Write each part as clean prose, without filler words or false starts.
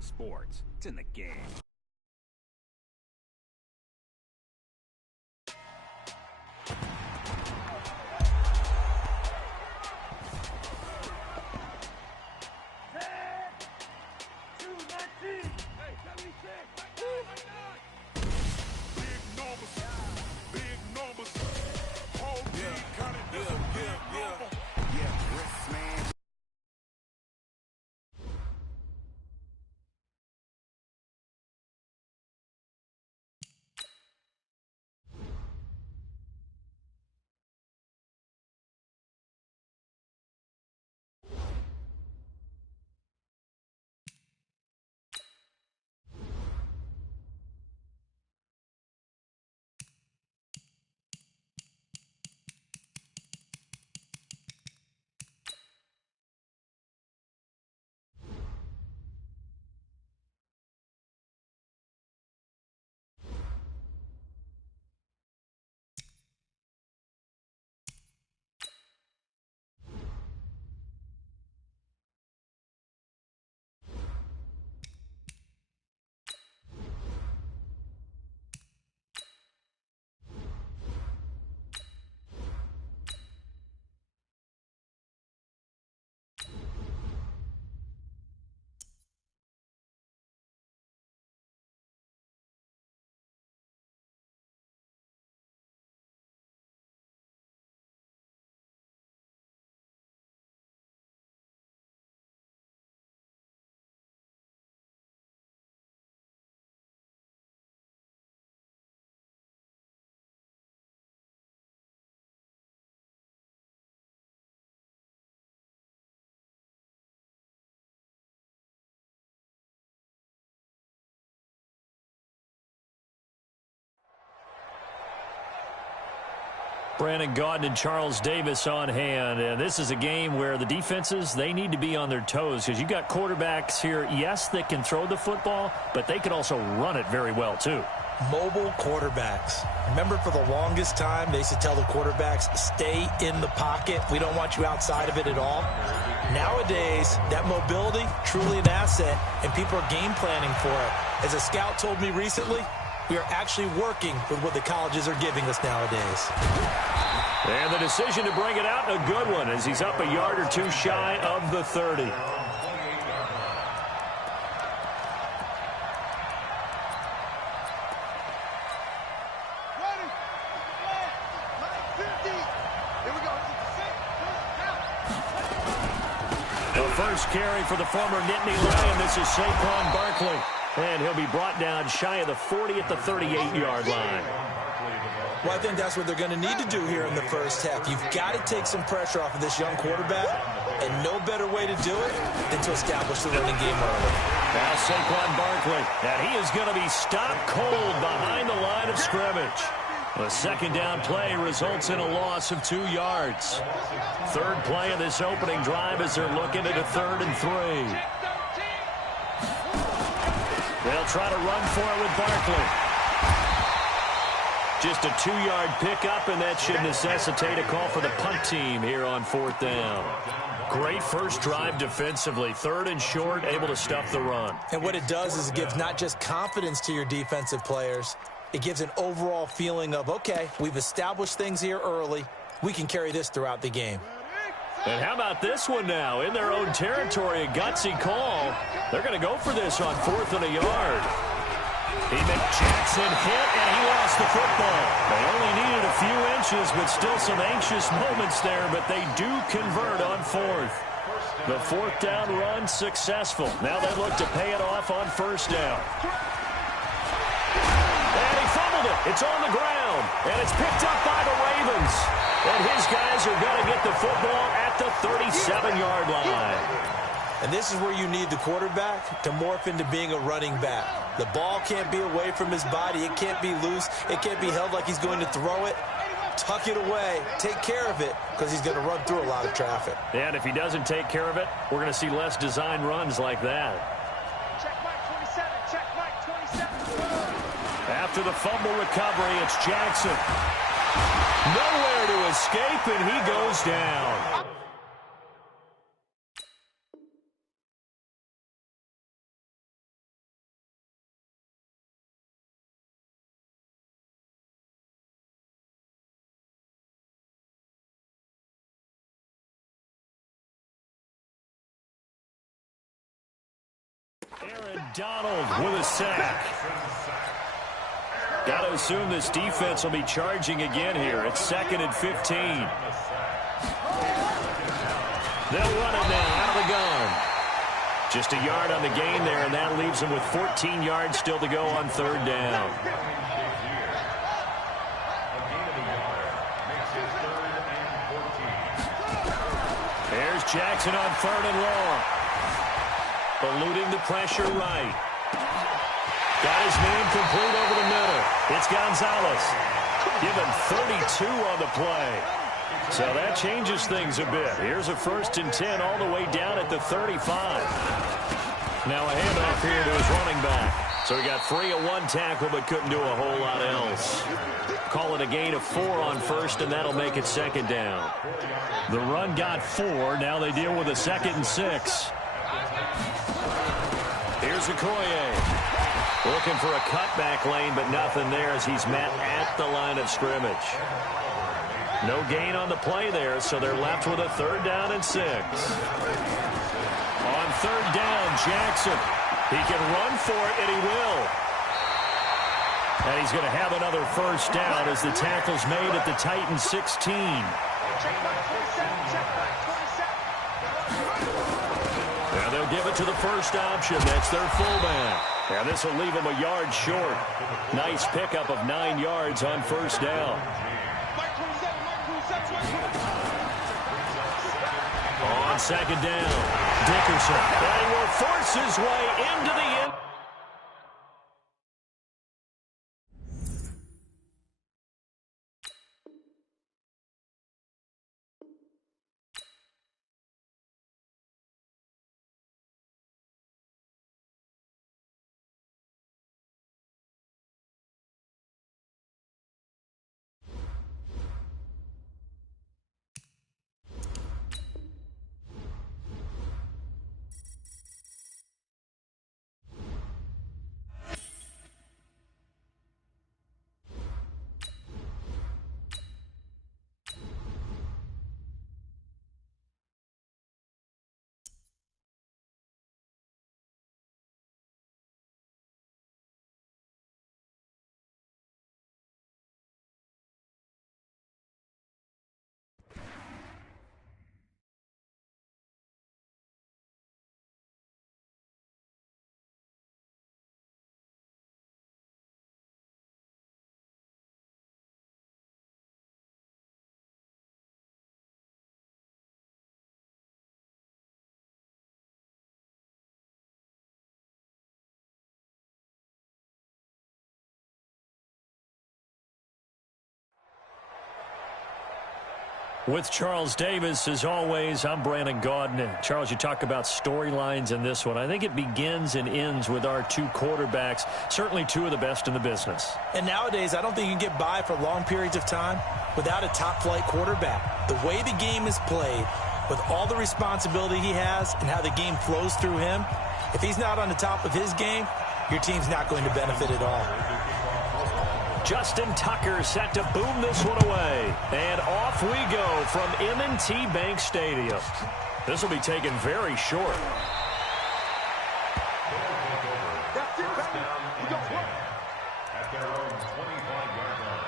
sports. It's in the game. Brandon Gaudin and Charles Davis on hand. And this is a game where the defenses, they need to be on their toes because you've got quarterbacks here, yes, that can throw the football, but they can also run it very well, too. Mobile quarterbacks. Remember, for the longest time, they used to tell the quarterbacks, stay in the pocket. We don't want you outside of it at all. Nowadays, that mobility, truly an asset, and people are game planning for it. As a scout told me recently, we are actually working with what the colleges are giving us nowadays. And the decision to bring it out, a good one, as he's up a yard or two shy of the 30. The first carry for the former Nittany Lion. This is Saquon Barkley. And he'll be brought down shy of the 40 at the 38-yard line. Well, I think that's what they're going to need to do here in the first half. You've got to take some pressure off of this young quarterback, and no better way to do it than to establish the running game early. Now Saquon Barkley, and he is going to be stopped cold behind the line of scrimmage. A second down play results in a loss of 2 yards. Third play of this opening drive as they're looking at a 3rd and 3. They'll try to run for it with Barkley. Just a 2-yard pickup, and that should necessitate a call for the punt team here on 4th down. Great first drive defensively. 3rd and short, able to stuff the run. And what it does is it gives not just confidence to your defensive players, it gives an overall feeling of, okay, we've established things here early. We can carry this throughout the game. And how about this one now? In their own territory, a gutsy call. They're going to go for this on 4th and a yard. He made Jackson hit, and he lost the football. They only needed a few inches, but still some anxious moments there, but they do convert on 4th. The 4th down run successful. Now they look to pay it off on 1st down. And he fumbled it. It's on the ground, and it's picked up by the Ravens. And his guys are going to get the football at the 37-yard line. And this is where you need the quarterback to morph into being a running back. The ball can't be away from his body. It can't be loose. It can't be held like he's going to throw it. Tuck it away. Take care of it because he's going to run through a lot of traffic. And if he doesn't take care of it, we're going to see less design runs like that. Check Mike 27. Check Mike 27. After the fumble recovery, it's Jackson. Nowhere to escape, and he goes down. Aaron Donald with a sack. Got to assume this defense will be charging again here. It's 2nd and 15. They'll run it now out of the gun. Just a yard on the gain there, and that leaves them with 14 yards still to go on 3rd down. There's Jackson on 3rd and long. Eluding the pressure right. Got his man complete over the middle. It's Gonzalez. Given 32 on the play. So that changes things a bit. Here's a 1st and 10 all the way down at the 35. Now a handoff here to his running back. So he got free of 1 tackle but couldn't do a whole lot else. Call it a gain of 4 on 1st, and that'll make it 2nd down. The run got 4. Now they deal with a 2nd and 6. Here's Okoye. Looking for a cutback lane, but nothing there as he's met at the line of scrimmage. No gain on the play there, so they're left with a 3rd down and 6. On 3rd down, Jackson. He can run for it, and he will. And he's going to have another 1st down as the tackle's made at the Titans 16. Now they'll give it to the 1st option. That's their fullback. And this will leave them a yard short. Nice pickup of 9 yards on 1st down. On 2nd down, Dickerson. And he will force his way into the end. With Charles Davis, as always, I'm Brandon Gaudin. Charles, you talk about storylines in this one. I think it begins and ends with our 2 quarterbacks, certainly 2 of the best in the business. And nowadays, I don't think you can get by for long periods of time without a top-flight quarterback. The way the game is played, with all the responsibility he has and how the game flows through him, if he's not on the top of his game, your team's not going to benefit at all. Justin Tucker set to boom this one away. And off we go from M&T Bank Stadium. This will be taken very short. At their own 25-yard line.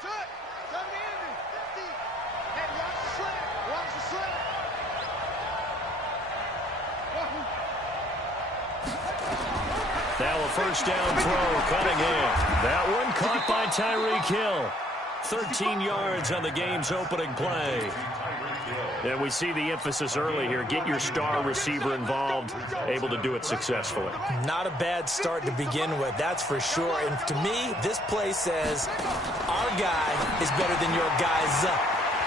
Set. Come in. 50. Hey, watch the slant. Watch the slant. Now a 1st down throw, Cunningham. That one caught by Tyreek Hill. 13 yards on the game's opening play. And we see the emphasis early here. Get your star receiver involved, able to do it successfully. Not a bad start to begin with, that's for sure. And to me, this play says our guy is better than your guy's.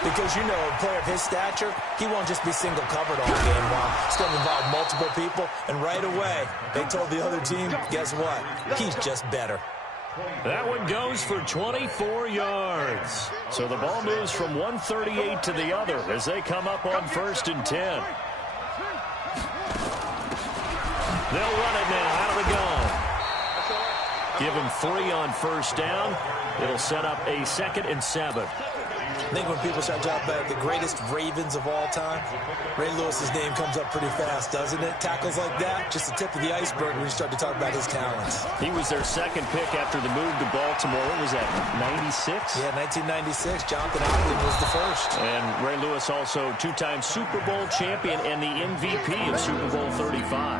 Because, you know, a player of his stature, he won't just be single covered all game long. It's going to involve multiple people. And right away, they told the other team, guess what? He's just better. That one goes for 24 yards. So the ball moves from 138 to the other as they come up on 1st and 10. They'll run it now out of the gun. Give him 3 on 1st down. It'll set up a 2nd and 7. I think when people start talking about the greatest Ravens of all time, Ray Lewis's name comes up pretty fast, doesn't it? Tackles like that, just the tip of the iceberg when you start to talk about his talents. He was their second pick after the move to Baltimore. What was that, 96? Yeah, 1996. Jonathan Ogden was the first. And Ray Lewis also two-time Super Bowl champion and the MVP of Super Bowl 35.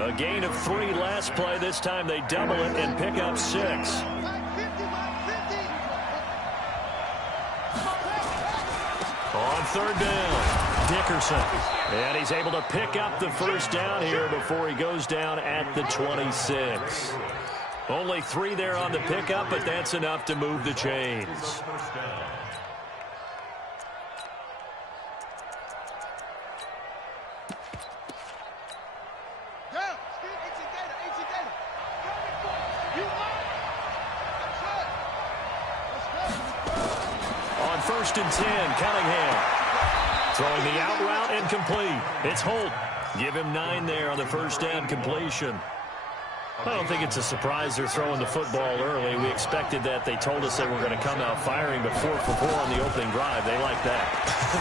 A gain of 3 last play. This time they double it and pick up 6. On third down, Dickerson. And he's able to pick up the first down here before he goes down at the 26. Only 3 there on the pickup, but that's enough to move the chains. On first and 10, Cunningham. Throwing the out route incomplete. It's Holt. Give him 9 there on the first down completion. I don't think it's a surprise they're throwing the football early. We expected that. They told us they were going to come out firing, but 4 for 4 on the opening drive. They like that.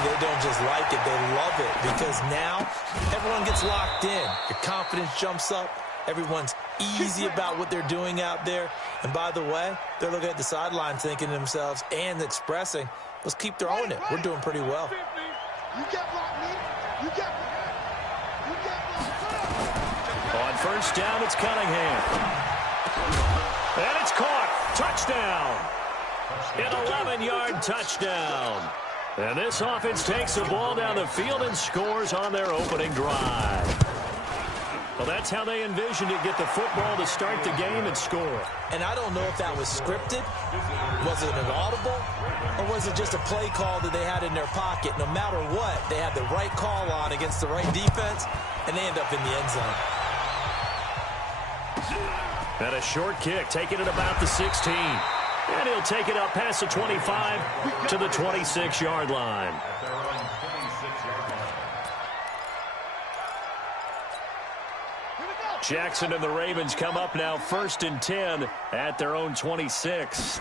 They don't just like it. They love it because now everyone gets locked in. Your confidence jumps up. Everyone's easy about what they're doing out there. And by the way, they're looking at the sideline thinking to themselves and expressing, let's keep throwing it. We're doing pretty well. You get blocked, man. You get blocked. You get blocked. On first down, it's Cunningham. And it's caught. Touchdown. An 11-yard touchdown. And this offense takes the ball down the field and scores on their opening drive. Well, that's how they envisioned it, get the football to start the game and score. And I don't know if that was scripted. Was it an audible? Or was it just a play call that they had in their pocket? No matter what, they had the right call on against the right defense, and they end up in the end zone. And a short kick, taking it about the 16. And he'll take it up past the 25 to the 26-yard line. Jackson and the Ravens come up now first and 10 at their own 26.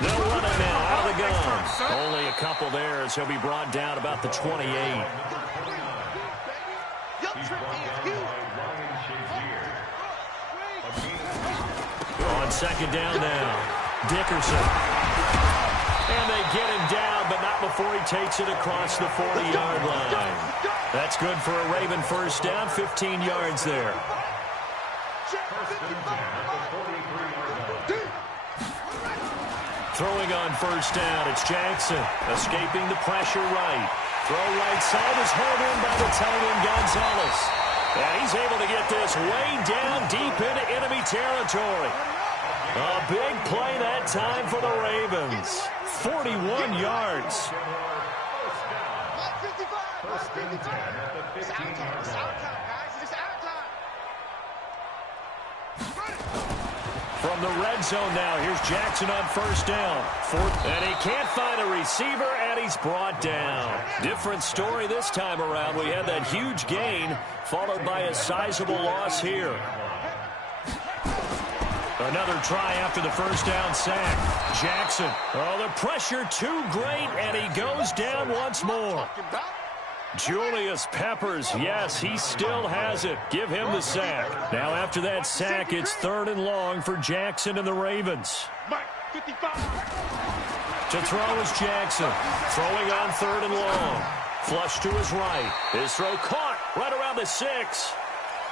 They'll run it now out of the gun. Only a couple there as he'll be brought down about the 28. On second down now, Dickerson. And they get him down, but not before he takes it across the 40-yard line. That's good for a Raven first down, 15 yards there. Throwing on first down, it's Jackson. Escaping the pressure right. Throw right side is held in by the tight end Gonzalez. And he's able to get this way down deep into enemy territory. A big play that time for the Ravens. 41 yards. First and 10 at the 15-yard line. From the red zone now, here's Jackson on first down. And he can't find a receiver, and he's brought down. Different story this time around. We had that huge gain, followed by a sizable loss here. Another try after the first down sack. Jackson. Oh, the pressure too great, and he goes down once more. Julius Peppers, yes, he still has it. Give him the sack. Now after that sack, it's third and long for Jackson and the Ravens. To throw is Jackson. Throwing on third and long. Flush to his right. His throw caught right around the 6.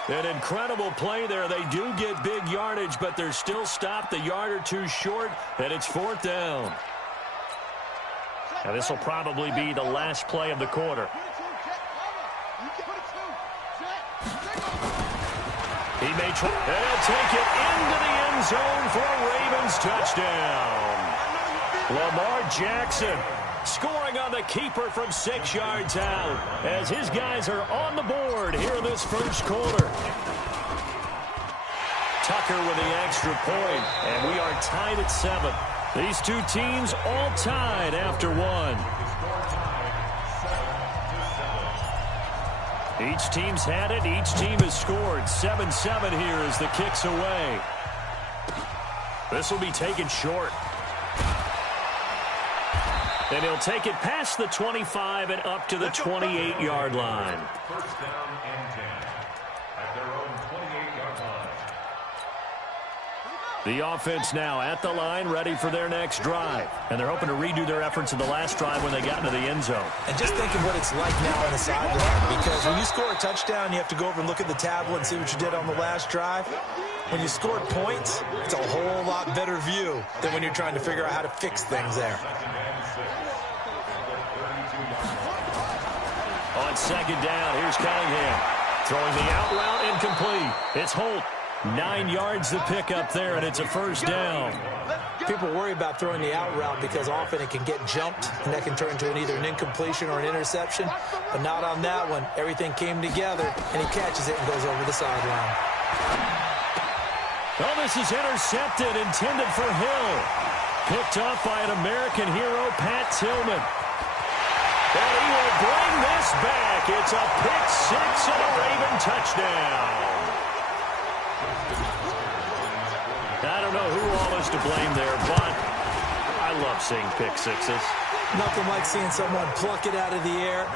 An incredible play there. They do get big yardage, but they're still stopped a yard or two short, and it's fourth down. Now this will probably be the last play of the quarter. He may try, and he'll take it into the end zone for a Ravens touchdown. Lamar Jackson scoring on the keeper from 6 yards out as his guys are on the board here in this first quarter. Tucker with the extra point, and we are tied at 7. These two teams all tied after one. Each team's had it. Each team has scored. 7-7 here as the kick's away. This will be taken short. And he'll take it past the 25 and up to the 28-yard line. First down and 10 at their own 28-yard line. The offense now at the line, ready for their next drive. And they're hoping to redo their efforts in the last drive when they got into the end zone. And just think of what it's like now on the sideline, because when you score a touchdown, you have to go over and look at the tablet and see what you did on the last drive. When you scored points, it's a whole lot better view than when you're trying to figure out how to fix things there. On second down, here's Cunningham. Throwing the out route incomplete. It's Holt. 9 yards to pick up there, and it's a first down. People worry about throwing the out route because often it can get jumped, and that can turn into either an incompletion or an interception. But not on that one. Everything came together, and he catches it and goes over the sideline. Oh, this is intercepted, intended for Hill. Picked up by an American hero, Pat Tillman. And he will bring this back. It's a pick six and a Raven touchdown. I don't know who all is to blame there, but I love seeing pick sixes. Nothing like seeing someone pluck it out of the air.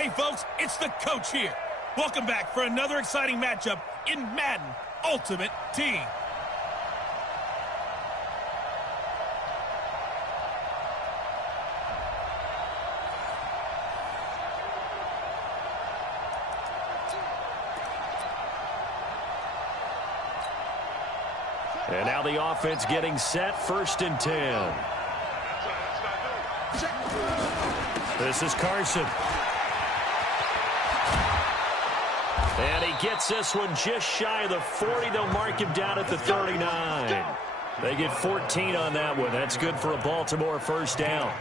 Hey, folks, it's the coach here. Welcome back for another exciting matchup in Madden Ultimate Team. And now the offense getting set, 1st and 10. This is Carson. And he gets this one just shy of the 40. They'll mark him down at the 39. They get 14 on that one. That's good for a Baltimore 1st down.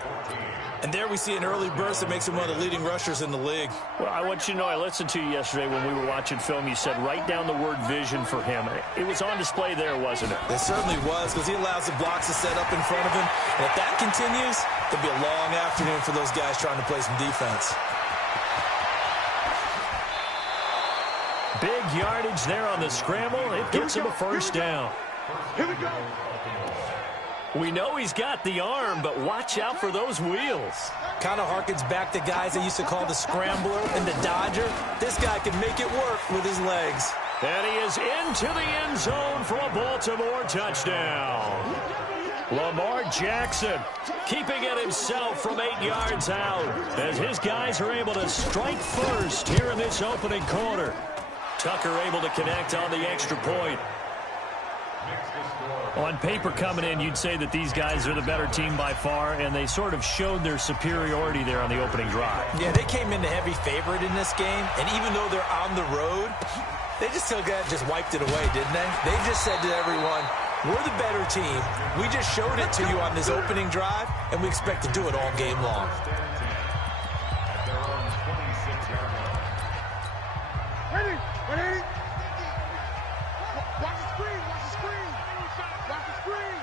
And there we see an early burst that makes him one of the leading rushers in the league. Well, I want you to know, I listened to you yesterday when we were watching film. You said write down the word vision for him. It was on display there, wasn't it? It certainly was, because he allows the blocks to set up in front of him. And if that continues, it'll be a long afternoon for those guys trying to play some defense. Big yardage there on the scramble. It gets him a 1st down. Here we go. We know he's got the arm, but watch out for those wheels. Kind of harkens back to guys they used to call the scrambler and the dodger. This guy can make it work with his legs. And he is into the end zone for a Baltimore touchdown. Lamar Jackson keeping it himself from 8 yards out as his guys are able to strike first here in this opening quarter. Tucker able to connect on the extra point. On paper coming in, you'd say that these guys are the better team by far, and they sort of showed their superiority there on the opening drive. Yeah, they came in the heavy favorite in this game, and even though they're on the road, they just wiped it away, didn't they? They just said to everyone, we're the better team. We just showed it to you on this opening drive, and we expect to do it all game long. Ready? Ready? Watch the screen. Watch the screen. Watch the screen.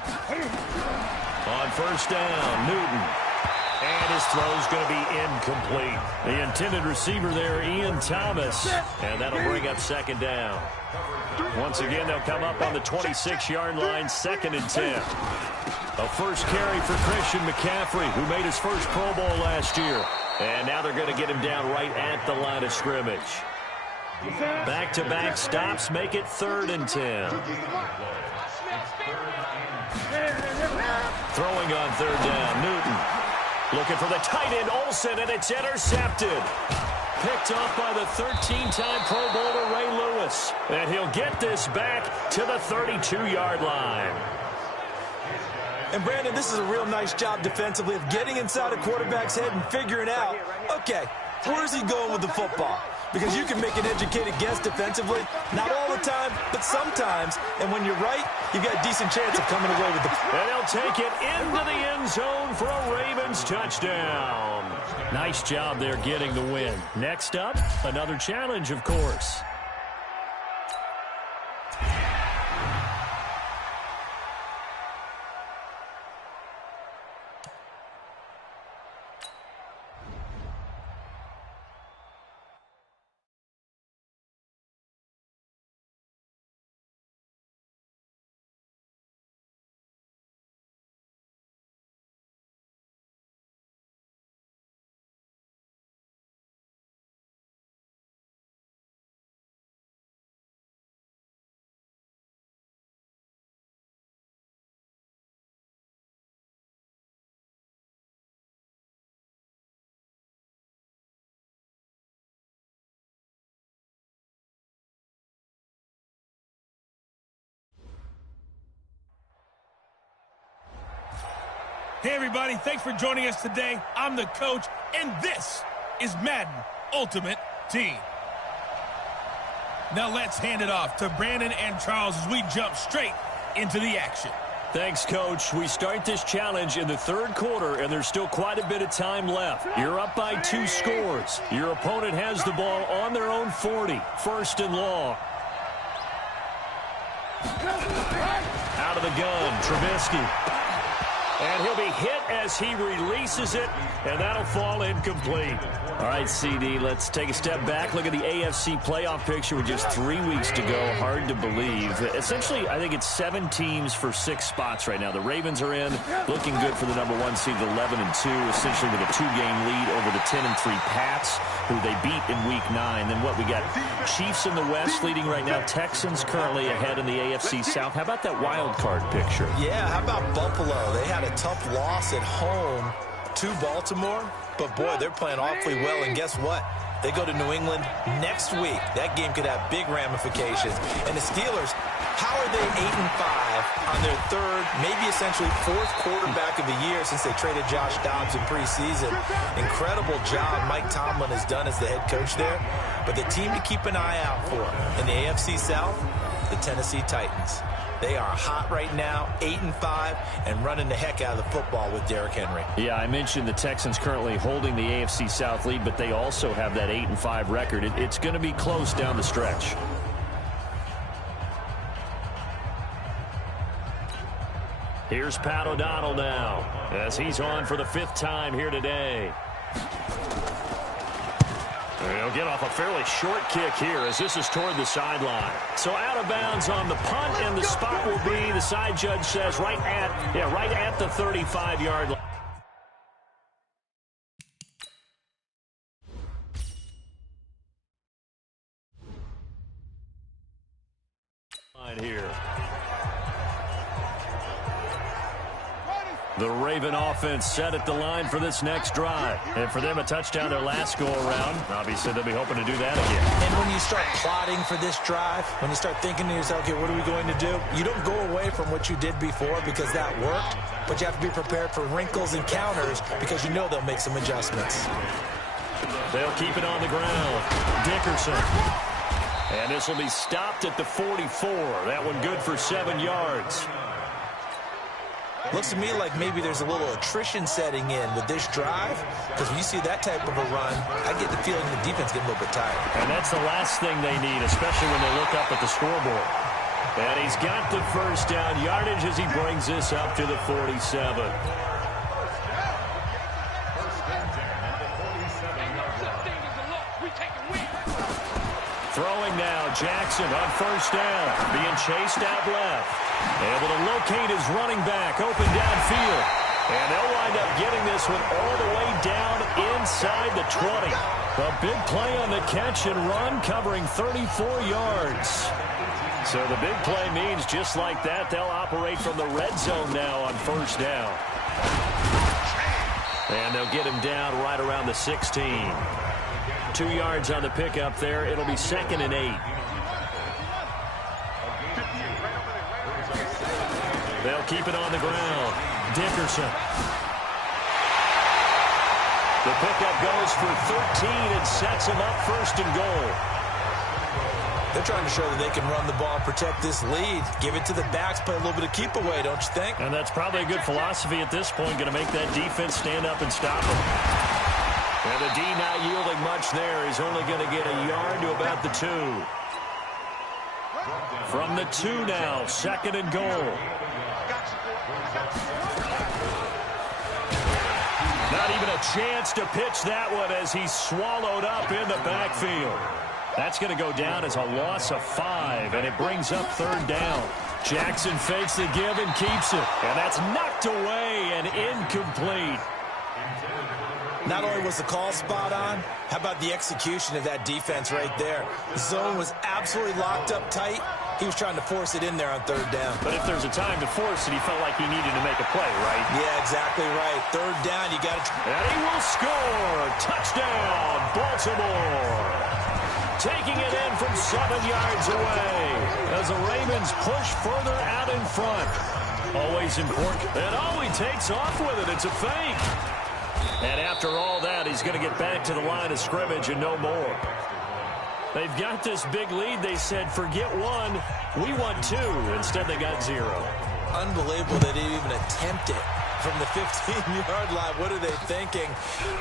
On 1st down, Newton. And his throw's going to be incomplete. The intended receiver there, Ian Thomas. And that'll bring up 2nd down. Once again, they'll come up on the 26-yard line, 2nd and 10. A 1st carry for Christian McCaffrey, who made his first Pro Bowl last year. And now they're going to get him down right at the line of scrimmage. Back-to-back stops make it 3rd and 10. Throwing on 3rd down, Newton. Looking for the tight end, Olsen, and it's intercepted. Picked off by the 13-time Pro Bowler Ray Lewis. And he'll get this back to the 32-yard line. And, Brandon, this is a real nice job defensively of getting inside a quarterback's head and figuring out, okay, where's he going with the football? Because you can make an educated guess defensively, not all the time, but sometimes. And when you're right, you've got a decent chance of coming away with the... And they'll take it into the end zone for a Ravens touchdown. Nice job there getting the win. Next up, another challenge, of course. Hey, everybody, thanks for joining us today. I'm the coach, and this is Madden Ultimate Team. Now let's hand it off to Brandon and Charles as we jump straight into the action. Thanks, Coach. We start this challenge in the 3rd quarter, and there's still quite a bit of time left. You're up by 2 scores. Your opponent has the ball on their own 40, 1st and long. Out of the gun, Trubisky. And he'll be hit as he releases it, and that'll fall incomplete. All right, CD, let's take a step back. Look at the AFC playoff picture with just 3 weeks to go. Hard to believe. Essentially, I think it's 7 teams for 6 spots right now. The Ravens are in, looking good for the number 1 seed, 11-2, essentially with a 2-game lead over the 10-3 Pats, who they beat in Week 9. Then what, we got Chiefs in the West leading right now. Texans currently ahead in the AFC South. How about that wild card picture? Yeah, how about Buffalo? They had a tough loss at home to Baltimore, but boy, they're playing awfully well, and guess what? They go to New England next week. That game could have big ramifications. And the Steelers, how are they 8-5 on their third, maybe essentially 4th quarterback of the year since they traded Josh Dobbs in preseason? Incredible job Mike Tomlin has done as the head coach there. But the team to keep an eye out for in the AFC South, the Tennessee Titans. They are hot right now, 8-5, and running the heck out of the football with Derrick Henry. Yeah, I mentioned the Texans currently holding the AFC South lead, but they also have that 8-5 record. It's going to be close down the stretch. Here's Pat O'Donnell now, as he's on for the 5th time here today. He'll get off a fairly short kick here as this is toward the sideline. So out of bounds on the punt, and the spot will be, the side judge says, right at the 35-yard line here. The Raven offense set at the line for this next drive. And for them, a touchdown their last go-around. Obviously, they'll be hoping to do that again. And when you start plotting for this drive, when you start thinking to yourself, okay, what are we going to do? You don't go away from what you did before because that worked, but you have to be prepared for wrinkles and counters because you know they'll make some adjustments. They'll keep it on the ground. Dickerson. And this will be stopped at the 44. That one good for 7 yards. Looks to me like maybe there's a little attrition setting in with this drive, because when you see that type of a run, I get the feeling the defense getting a little bit tired. And that's the last thing they need, especially when they look up at the scoreboard. And he's got the first down yardage as he brings this up to the 47. Throwing now, Jackson on first down, being chased out left. Able to locate his running back, open downfield. And they'll wind up getting this one all the way down inside the 20. A big play on the catch and run, covering 34 yards. So the big play means just like that, they'll operate from the red zone now on first down. And they'll get him down right around the 16. 2 yards on the pickup there. It'll be 2nd and 8. They'll keep it on the ground. Dickerson. The pickup goes for 13 and sets him up 1st and goal. They're trying to show that they can run the ball, protect this lead, give it to the backs, play a little bit of keep away, don't you think? And that's probably a good philosophy at this point, going to make that defense stand up and stop them. And the D not yielding much there. He's only going to get a yard to about the 2. From the 2 now, 2nd and goal. Not even a chance to pitch that one as he's swallowed up in the backfield. That's going to go down as a loss of 5, and it brings up 3rd down. Jackson fakes the give and keeps it. And that's knocked away and incomplete. Not only was the call spot on, how about the execution of that defense right there? The zone was absolutely locked up tight. He was trying to force it in there on 3rd down. But if there's a time to force it, he felt like he needed to make a play, right? Yeah, exactly right. 3rd down, you got to... And he will score. Touchdown, Baltimore. Taking it in from 7 yards away as the Ravens push further out in front. Always important. And he takes off with it. It's a fake. And after all that, he's going to get back to the line of scrimmage and no more. They've got this big lead. They said, forget 1, we want 2. Instead, they got 0. Unbelievable they didn't even attempt it from the 15-yard line. What are they thinking?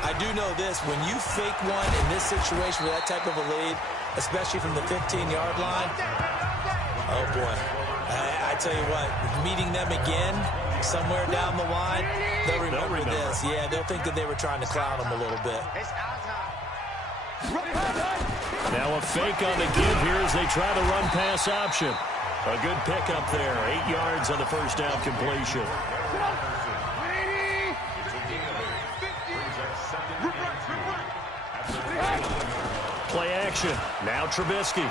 I do know this. When you fake one in this situation with that type of a lead, especially from the 15-yard line, oh, boy. I tell you what, meeting them again somewhere down the line, they'll remember this. Yeah, they'll think that they were trying to clown him a little bit. Now a fake on the give here as they try the run-pass option. A good pickup there. 8 yards on the first down completion. Play action. Now Trubisky.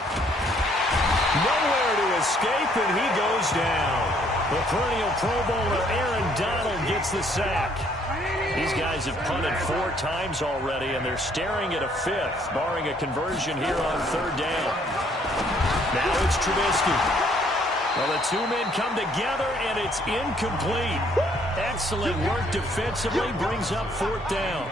Nowhere to escape, and he goes down. The perennial Pro Bowler Aaron Donald gets the sack. These guys have punted 4 times already, and they're staring at a 5th, barring a conversion here on 3rd down. Now it's Trubisky. Well, the 2 men come together, and it's incomplete. Excellent work defensively, brings up 4th down.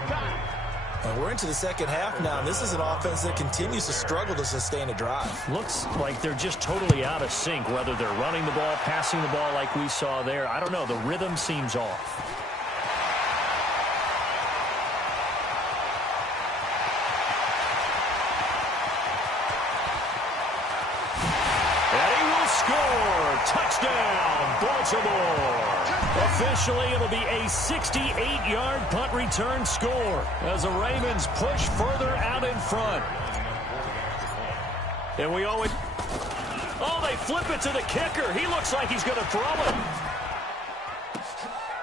And we're into the second half now, and this is an offense that continues to struggle to sustain a drive. Looks like they're just totally out of sync, whether they're running the ball, passing the ball like we saw there. I don't know. The rhythm seems off. And he will score. Touchdown, Baltimore. Officially, it'll be a 68-yard punt return score as the Ravens push further out in front. And we always... Oh, they flip it to the kicker. He looks like he's going to throw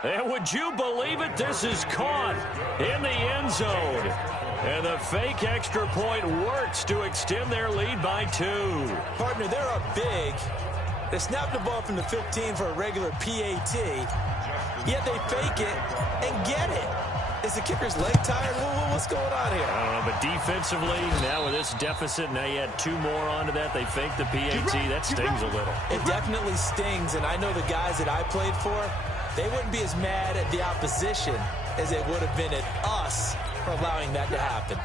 it. And would you believe it? This is caught in the end zone. And the fake extra point works to extend their lead by 2. Partner, they're up big. They snapped the ball from the 15 for a regular PAT, yet they fake it and get it. Is the kicker's leg tired? What's going on here? I don't know, but defensively, now with this deficit, now you add 2 more onto that, they fake the PAT. That stings a little. It definitely stings, and I know the guys that I played for, they wouldn't be as mad at the opposition as they would have been at us for allowing that to happen.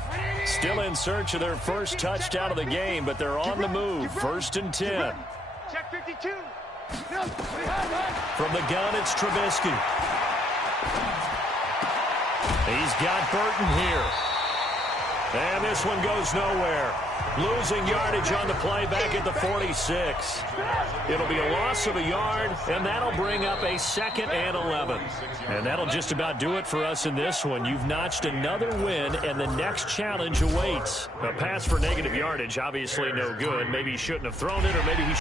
Still in search of their first touchdown of the game, but they're on the move. 1st and 10. Check 52. From the gun, it's Trubisky. He's got Burton here. And this one goes nowhere. Losing yardage on the play back at the 46. It'll be a loss of a yard, and that'll bring up a 2nd and 11. And that'll just about do it for us in this one. You've notched another win, and the next challenge awaits. A pass for negative yardage, obviously no good. Maybe he shouldn't have thrown it, or maybe he